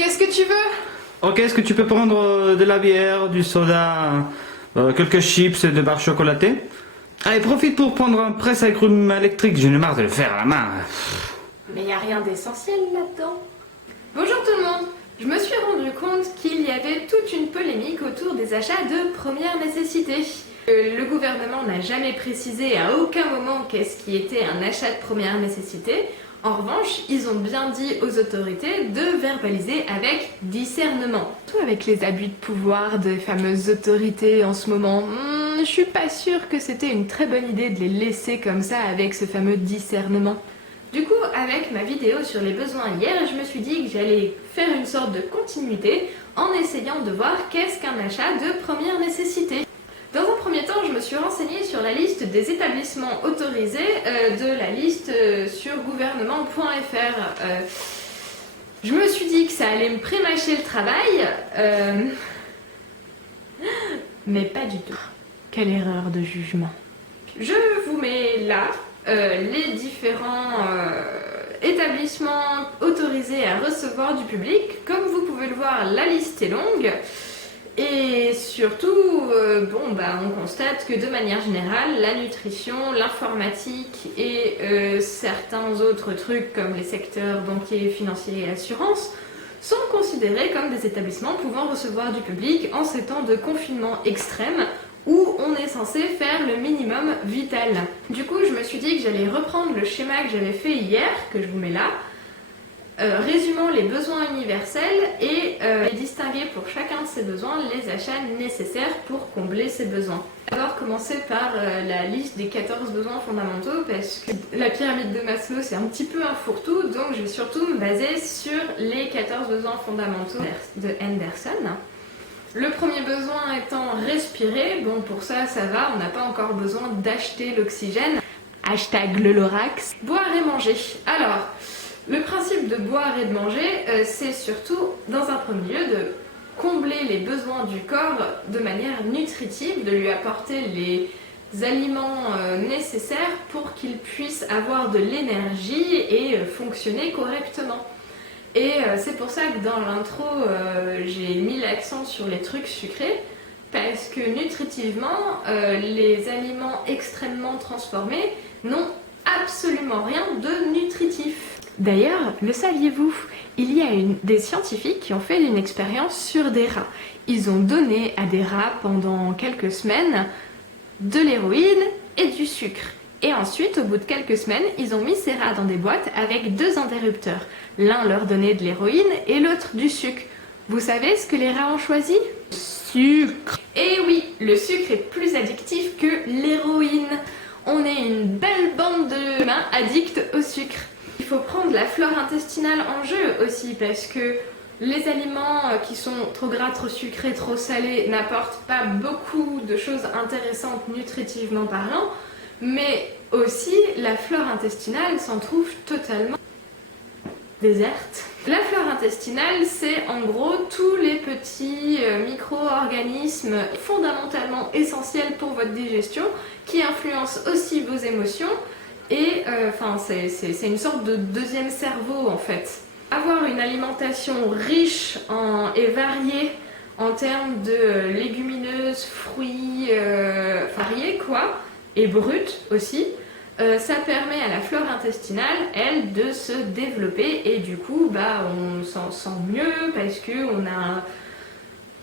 Qu'est-ce que tu veux? Ok, est-ce que tu peux prendre de la bière, du soda, quelques chips et des barres chocolatées? Allez, profite pour prendre un presse-agrumes électrique, j'en ai marre de le faire à la main. Mais y a rien d'essentiel là-dedans. Bonjour tout le monde. Je me suis rendu compte qu'il y avait toute une polémique autour des achats de première nécessité. Le gouvernement n'a jamais précisé à aucun moment qu'est-ce qui était un achat de première nécessité. En revanche, ils ont bien dit aux autorités de verbaliser avec discernement. Tout avec les abus de pouvoir des fameuses autorités en ce moment, je suis pas sûre que c'était une très bonne idée de les laisser comme ça avec ce fameux discernement. Du coup, avec ma vidéo sur les besoins hier, je me suis dit que j'allais faire une sorte de continuité en essayant de voir qu'est-ce qu'un achat de première nécessité. Dans un premier temps, je me suis renseignée sur la liste des établissements autorisés de la liste sur gouvernement.fr. Je me suis dit que ça allait me prémâcher le travail, mais pas du tout. Quelle erreur de jugement. Je vous mets là les différents établissements autorisés à recevoir du public. Comme vous pouvez le voir, la liste est longue. Et surtout, on constate que de manière générale, la nutrition, l'informatique et certains autres trucs comme les secteurs banquiers, financiers et assurances sont considérés comme des établissements pouvant recevoir du public en ces temps de confinement extrême où on est censé faire le minimum vital. Du coup, je me suis dit que j'allais reprendre le schéma que j'avais fait hier, que je vous mets là, résumant les besoins universels et distinguer pour chacun de ces besoins les achats nécessaires pour combler ces besoins. D'abord commencer par la liste des 14 besoins fondamentaux parce que la pyramide de Maslow c'est un petit peu un fourre-tout, donc je vais surtout me baser sur les 14 besoins fondamentaux de Henderson. Le premier besoin étant respirer, bon pour ça va, on n'a pas encore besoin d'acheter l'oxygène. Hashtag le Lorax. Boire et manger. Alors, le principe de boire et de manger, c'est surtout, dans un premier lieu, de combler les besoins du corps de manière nutritive, de lui apporter les aliments nécessaires pour qu'il puisse avoir de l'énergie et fonctionner correctement. Et c'est pour ça que dans l'intro, j'ai mis l'accent sur les trucs sucrés, parce que nutritivement, les aliments extrêmement transformés n'ont absolument rien de nutritif. D'ailleurs, le saviez-vous? Il y a des scientifiques qui ont fait une expérience sur des rats. Ils ont donné à des rats pendant quelques semaines de l'héroïne et du sucre. Et ensuite, au bout de quelques semaines, ils ont mis ces rats dans des boîtes avec deux interrupteurs. L'un leur donnait de l'héroïne et l'autre du sucre. Vous savez ce que les rats ont choisi? Sucre. Et oui, le sucre est plus addictif que l'héroïne. On est une belle bande de humains addicts au sucre. Il faut prendre la flore intestinale en jeu aussi parce que les aliments qui sont trop gras, trop sucrés, trop salés n'apportent pas beaucoup de choses intéressantes nutritivement parlant, mais aussi la flore intestinale s'en trouve totalement déserte. La flore intestinale, c'est en gros tous les petits micro-organismes fondamentalement essentiels pour votre digestion qui influencent aussi vos émotions. Et c'est une sorte de deuxième cerveau en fait. Avoir une alimentation riche et variée en termes de légumineuses, fruits, variés quoi, et brutes aussi, ça permet à la flore intestinale, elle, de se développer et du coup, on s'en sent mieux parce qu'on a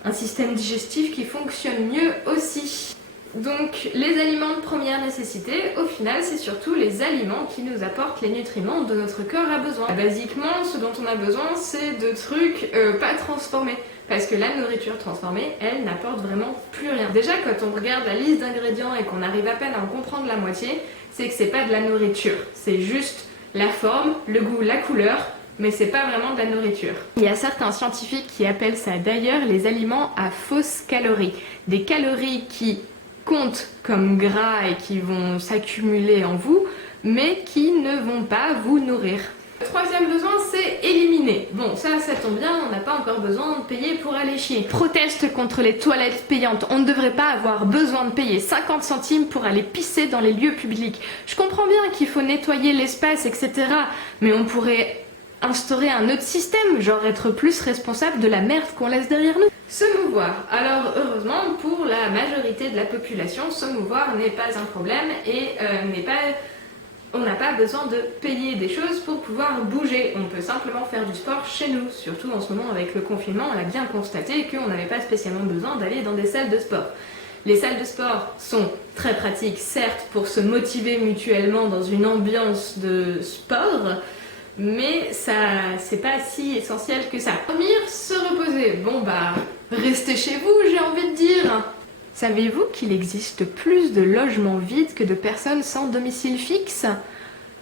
un système digestif qui fonctionne mieux aussi. Donc les aliments de première nécessité, au final, c'est surtout les aliments qui nous apportent les nutriments dont notre corps a besoin. Basiquement, ce dont on a besoin, c'est de trucs pas transformés. Parce que la nourriture transformée, elle n'apporte vraiment plus rien. Déjà, quand on regarde la liste d'ingrédients et qu'on arrive à peine à en comprendre la moitié, c'est que c'est pas de la nourriture. C'est juste la forme, le goût, la couleur, mais c'est pas vraiment de la nourriture. Il y a certains scientifiques qui appellent ça d'ailleurs les aliments à fausses calories. Des calories qui comptent comme gras et qui vont s'accumuler en vous, mais qui ne vont pas vous nourrir. Le troisième besoin, c'est éliminer. Bon, ça tombe bien, on n'a pas encore besoin de payer pour aller chier. Proteste contre les toilettes payantes. On ne devrait pas avoir besoin de payer 50 centimes pour aller pisser dans les lieux publics. Je comprends bien qu'il faut nettoyer l'espace, etc. Mais on pourrait instaurer un autre système, genre être plus responsable de la merde qu'on laisse derrière nous. Se mouvoir. Alors heureusement pour la majorité de la population, se mouvoir n'est pas un problème et on n'a pas besoin de payer des choses pour pouvoir bouger. On peut simplement faire du sport chez nous. Surtout en ce moment avec le confinement, on a bien constaté qu'on n'avait pas spécialement besoin d'aller dans des salles de sport. Les salles de sport sont très pratiques, certes, pour se motiver mutuellement dans une ambiance de sport, mais ça, c'est pas si essentiel que ça. Dormir, se reposer. Bon bah, restez chez vous, j'ai envie de dire. Savez-vous qu'il existe plus de logements vides que de personnes sans domicile fixe ?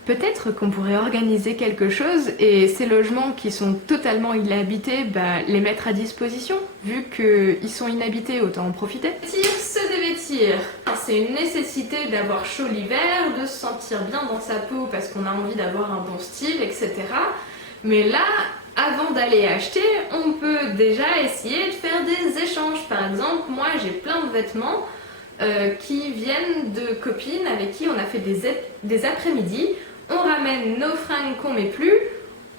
Peut-être qu'on pourrait organiser quelque chose et ces logements qui sont totalement inhabités, les mettre à disposition. Vu qu'ils sont inhabités, autant en profiter. Se dévêtir. C'est une nécessité d'avoir chaud l'hiver, de se sentir bien dans sa peau parce qu'on a envie d'avoir un bon style, etc. Mais là, avant d'aller acheter, on peut déjà essayer de faire des échanges. Par exemple, moi j'ai plein de vêtements qui viennent de copines avec qui on a fait des après-midi. On ramène nos fringues qu'on met plus,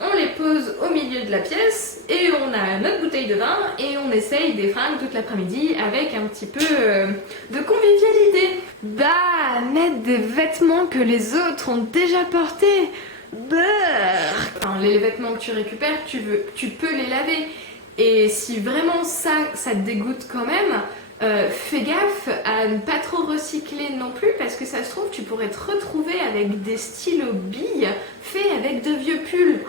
on les pose au milieu de la pièce et on a notre bouteille de vin et on essaye des fringues toute l'après-midi avec un petit peu de convivialité. Mettre des vêtements que les autres ont déjà portés. Enfin, les vêtements que tu récupères, tu peux les laver. Et si vraiment ça te dégoûte quand même, fais gaffe à ne pas trop recycler non plus parce que ça se trouve tu pourrais te retrouver avec des stylos billes faits avec de vieux pulls.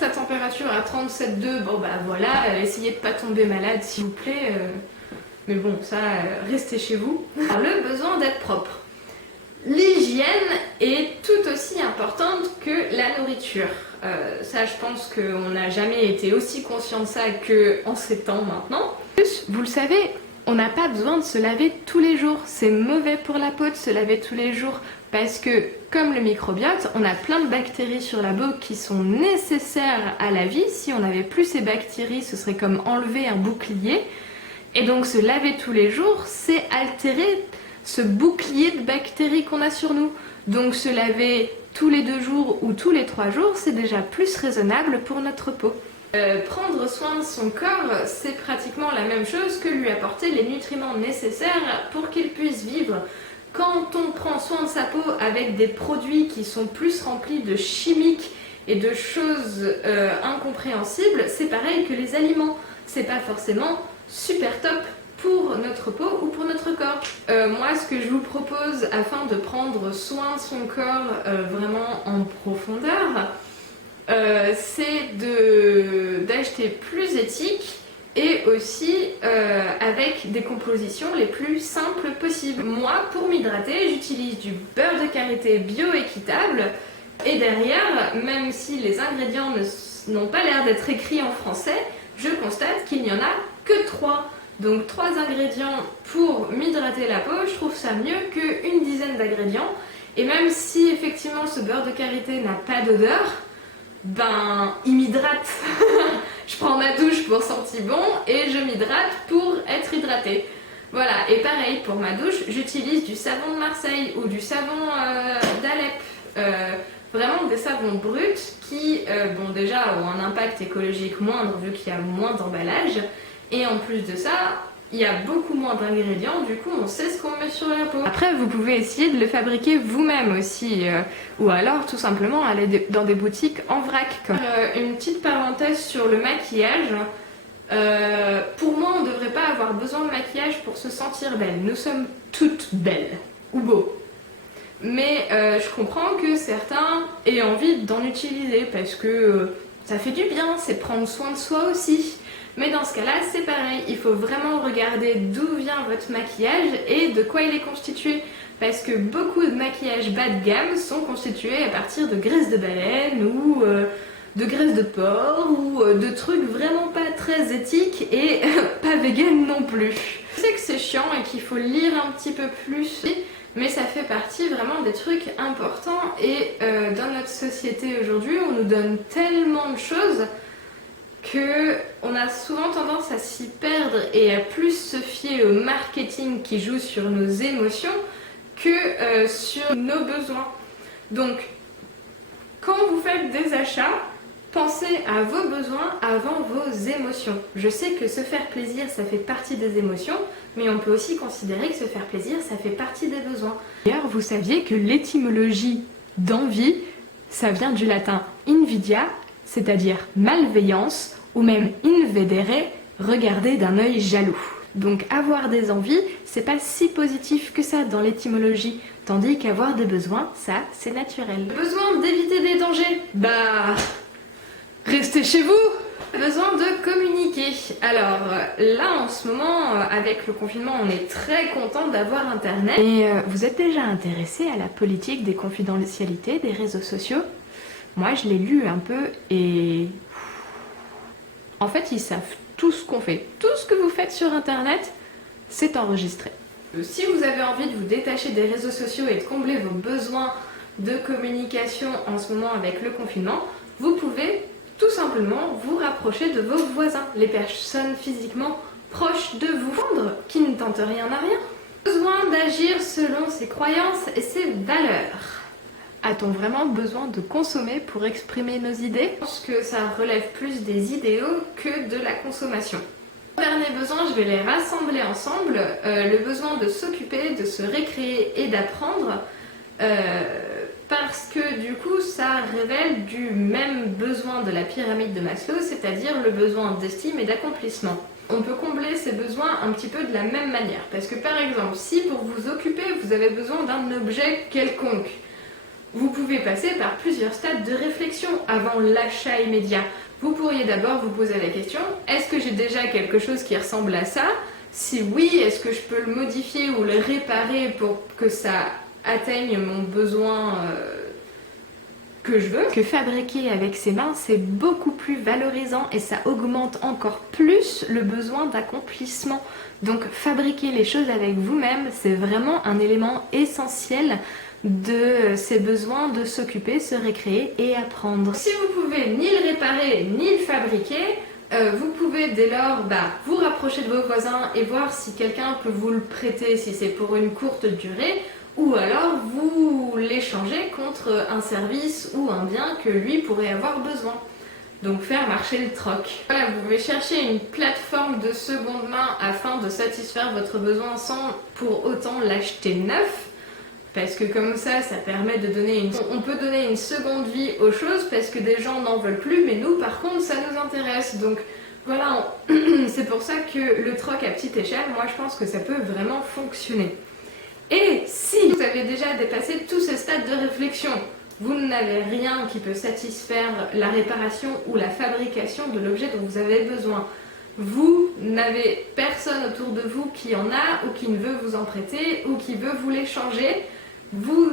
Sa température à 37,2, voilà, essayez de pas tomber malade s'il vous plaît. Mais bon, ça, restez chez vous. Alors, le besoin d'être propre. L'hygiène est tout aussi importante que la nourriture. Ça, je pense qu'on n'a jamais été aussi conscient de ça qu'en ces temps maintenant. Plus, vous le savez, on n'a pas besoin de se laver tous les jours. C'est mauvais pour la peau de se laver tous les jours parce que, comme le microbiote, on a plein de bactéries sur la peau qui sont nécessaires à la vie. Si on n'avait plus ces bactéries, ce serait comme enlever un bouclier. Et donc, se laver tous les jours, c'est altérer ce bouclier de bactéries qu'on a sur nous. Donc se laver tous les 2 jours ou tous les 3 jours, c'est déjà plus raisonnable pour notre peau. Prendre soin de son corps, c'est pratiquement la même chose que lui apporter les nutriments nécessaires pour qu'il puisse vivre. Quand on prend soin de sa peau avec des produits qui sont plus remplis de chimiques et de choses incompréhensibles, c'est pareil que les aliments. C'est pas forcément super top pour notre peau ou pour notre corps. Moi, ce que je vous propose afin de prendre soin de son corps vraiment en profondeur, c'est d'acheter plus éthique et aussi avec des compositions les plus simples possibles. Moi, pour m'hydrater, j'utilise du beurre de karité bio-équitable et derrière, même si les ingrédients n'ont pas l'air d'être écrits en français, je constate qu'il n'y en a que 3. Donc 3 ingrédients pour m'hydrater la peau, je trouve ça mieux qu'une dizaine d'ingrédients. Et même si effectivement ce beurre de karité n'a pas d'odeur, il m'hydrate. Je prends ma douche pour sentir bon et je m'hydrate pour être hydratée. Voilà, et pareil pour ma douche, j'utilise du savon de Marseille ou du savon d'Alep. Vraiment des savons bruts qui, déjà ont un impact écologique moindre vu qu'il y a moins d'emballage. Et en plus de ça, il y a beaucoup moins d'ingrédients, du coup on sait ce qu'on met sur la peau. Après, vous pouvez essayer de le fabriquer vous-même aussi, ou alors tout simplement aller dans des boutiques en vrac. Une petite parenthèse sur le maquillage. Pour moi, on ne devrait pas avoir besoin de maquillage pour se sentir belle. Nous sommes toutes belles, ou beaux. Mais je comprends que certains aient envie d'en utiliser parce que ça fait du bien, c'est prendre soin de soi aussi. Mais dans ce cas-là, c'est pareil, il faut vraiment regarder d'où vient votre maquillage et de quoi il est constitué. Parce que beaucoup de maquillages bas de gamme sont constitués à partir de graisse de baleine ou de graisse de porc ou de trucs vraiment pas très éthiques et pas vegan non plus. Je sais que c'est chiant et qu'il faut lire un petit peu plus, mais ça fait partie vraiment des trucs importants et dans notre société aujourd'hui, on nous donne tellement de choses qu'on a souvent tendance à s'y perdre et à plus se fier au marketing qui joue sur nos émotions que sur nos besoins. Donc, Quand vous faites des achats, pensez à vos besoins avant vos émotions. Je sais que se faire plaisir, ça fait partie des émotions, mais on peut aussi considérer que se faire plaisir, ça fait partie des besoins. D'ailleurs, vous saviez que l'étymologie d'envie, ça vient du latin invidia, c'est-à-dire malveillance, ou même invedere, regarder d'un œil jaloux. Donc avoir des envies, c'est pas si positif que ça dans l'étymologie, tandis qu'avoir des besoins, ça, c'est naturel. Besoin d'éviter des dangers, bah... restez chez vous. Besoin de communiquer. Alors là, en ce moment, avec le confinement, on est très content d'avoir Internet. Et vous êtes déjà intéressé à la politique des confidentialités des réseaux sociaux? Moi, je l'ai lu un peu et... en fait, ils savent tout ce qu'on fait. Tout ce que vous faites sur Internet, c'est enregistré. Si vous avez envie de vous détacher des réseaux sociaux et de combler vos besoins de communication en ce moment avec le confinement, vous pouvez tout simplement vous rapprocher de vos voisins, les personnes physiquement proches de vous, qui ne tentent rien à rien. Besoin d'agir selon ses croyances et ses valeurs. A-t-on vraiment besoin de consommer pour exprimer nos idées? Je pense que ça relève plus des idéaux que de la consommation. Dernier besoin, je vais les rassembler ensemble. Le besoin de s'occuper, de se récréer et d'apprendre. Parce que du coup ça révèle du même besoin de la pyramide de Maslow, c'est-à-dire le besoin d'estime et d'accomplissement. On peut combler ces besoins un petit peu de la même manière, parce que par exemple, si pour vous occuper, vous avez besoin d'un objet quelconque, vous pouvez passer par plusieurs stades de réflexion avant l'achat immédiat. Vous pourriez d'abord vous poser la question, est-ce que j'ai déjà quelque chose qui ressemble à ça? Si oui, est-ce que je peux le modifier ou le réparer pour que ça atteigne mon besoin que je veux? Que fabriquer avec ses mains, c'est beaucoup plus valorisant et ça augmente encore plus le besoin d'accomplissement. Donc fabriquer les choses avec vous-même, c'est vraiment un élément essentiel de ces besoins de s'occuper, se récréer et apprendre. Si vous pouvez ni le réparer ni le fabriquer, vous pouvez dès lors vous rapprocher de vos voisins et voir si quelqu'un peut vous le prêter si c'est pour une courte durée, ou alors vous l'échangez contre un service ou un bien que lui pourrait avoir besoin. Donc faire marcher le troc. Voilà, vous pouvez chercher une plateforme de seconde main afin de satisfaire votre besoin sans pour autant l'acheter neuf. Parce que comme ça permet de donner on peut donner une seconde vie aux choses parce que des gens n'en veulent plus, mais nous par contre ça nous intéresse. Donc voilà, c'est pour ça que le troc à petite échelle, moi je pense que ça peut vraiment fonctionner. Et si vous avez déjà dépassé tous ces stades de réflexion, vous n'avez rien qui peut satisfaire la réparation ou la fabrication de l'objet dont vous avez besoin, vous n'avez personne autour de vous qui en a ou qui ne veut vous en prêter ou qui veut vous l'échanger, vous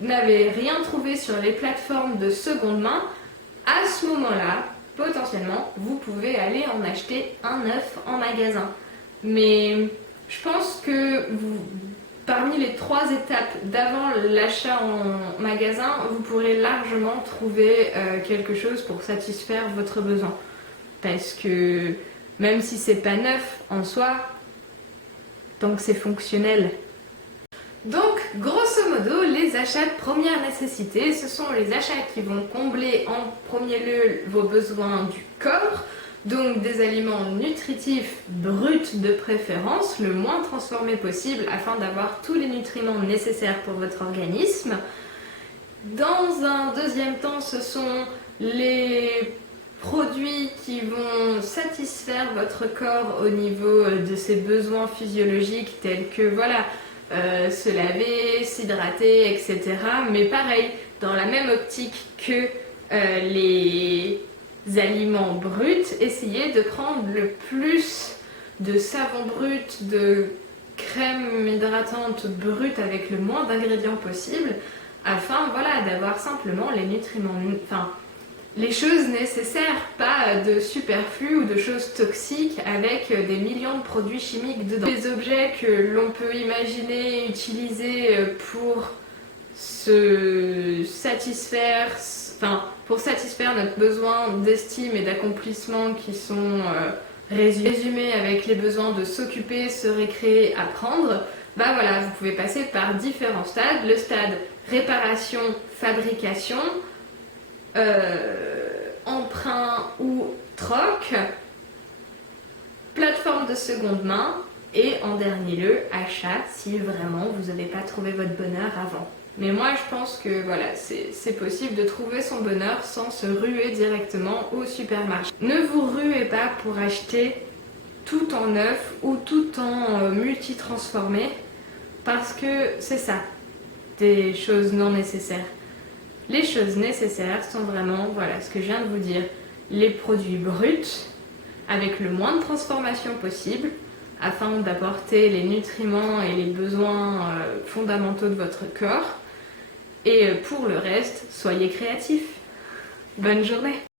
n'avez rien trouvé sur les plateformes de seconde main, à ce moment-là, potentiellement, vous pouvez aller en acheter un neuf en magasin. Mais je pense que parmi les 3 étapes d'avant l'achat en magasin, vous pourrez largement trouver quelque chose pour satisfaire votre besoin. Parce que même si c'est pas neuf en soi, tant que c'est fonctionnel. Donc, grosso modo, les achats de première nécessité, ce sont les achats qui vont combler en premier lieu vos besoins du corps, donc des aliments nutritifs bruts de préférence, le moins transformés possible afin d'avoir tous les nutriments nécessaires pour votre organisme. Dans un deuxième temps, ce sont les produits qui vont satisfaire votre corps au niveau de ses besoins physiologiques tels que se laver, s'hydrater, etc. Mais pareil, dans la même optique que les aliments bruts, essayez de prendre le plus de savon brut, de crème hydratante brute avec le moins d'ingrédients possible afin d'avoir simplement les nutriments, les choses nécessaires, pas de superflu ou de choses toxiques avec des millions de produits chimiques dedans. Les objets que l'on peut imaginer utiliser pour pour satisfaire notre besoin d'estime et d'accomplissement qui sont résumés avec les besoins de s'occuper, se récréer, apprendre, vous pouvez passer par différents stades. Le stade réparation, fabrication, emprunt ou troc, plateforme de seconde main et en dernier lieu, achat si vraiment vous n'avez pas trouvé votre bonheur avant. Mais moi je pense que voilà, c'est possible de trouver son bonheur sans se ruer directement au supermarché. Ne vous ruez pas pour acheter tout en neuf ou tout en multi-transformé parce que c'est ça, des choses non nécessaires. Les choses nécessaires sont vraiment, voilà, ce que je viens de vous dire, les produits bruts avec le moins de transformation possible afin d'apporter les nutriments et les besoins fondamentaux de votre corps. Et pour le reste, soyez créatifs. Bonne journée!